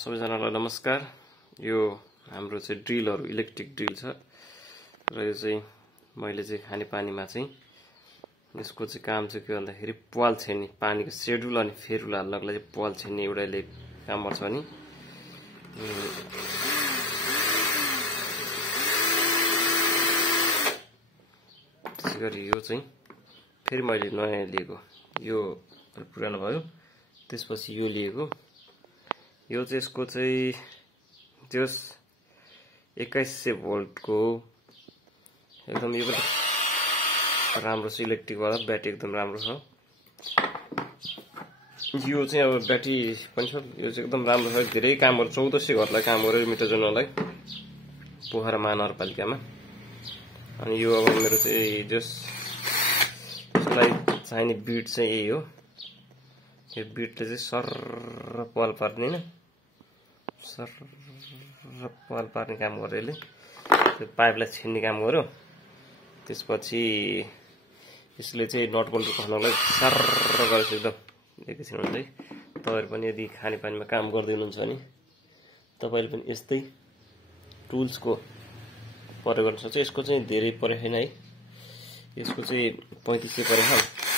सबैजनालाई नमस्कार। यो हाम्रो चाहिँ ड्रिलहरु इलेक्ट्रिक ड्रिल छ र यो चाहिँ मैले चाहिँ खानेपानीमा चाहिँ यसको चाहिँ काम चाहिँ के भन्दाखेरि प्वाल छेड्ने, पानीको सेड्युल अनि फेरुल हाल्नको लागि प्वाल छेड्ने एउटाले काम गर्छ नि। त्यसैगरी यो चाहिँ फेरि मैले नयाँ लिएको, यो पुरानो भयो, त्यसपछि यो लिएको। यो चाहिँ यसको चाहिँ त्यस 2100 भोल्टको एकदम यो पनि राम्रो छ, इलेक्ट्रिक वाला ब्याट्री एकदम राम्रो छ। यो चाहिँ अब ब्याट्री पनि छ, यो चाहिँ एकदम राम्रो छ। धेरै कामहरु 1400 घरलाई काम गर्यो मिटरजनलाई पोखरा महानगरपालिकामा। अनि यो अब मेरो चाहिँ यसलाई चाहिने बिट चाहिँ यही हो। यो बिटले चाहिँ सर्र पाल पार्ने हैन, सर्र पाल पार्ने काम गर्यो यसले। त्यो पाइपलाई छिन्ने काम गर्यो। त्यसपछि यसले चाहिँ नट बोल्ट खन्नलाई सर्र गरेछ एकदम। एकैछिन हुन्छ है। तपाईहरु पनि यदि खानेपानीमा काम गर्दै हुनुहुन्छ भने तपाईले पनि यस्तै टुल्सको प्रयोग गर्न सक्छ। यसको चाहिँ धेरै परेको छैन है, यसको चाहिँ 3500 परेको छ।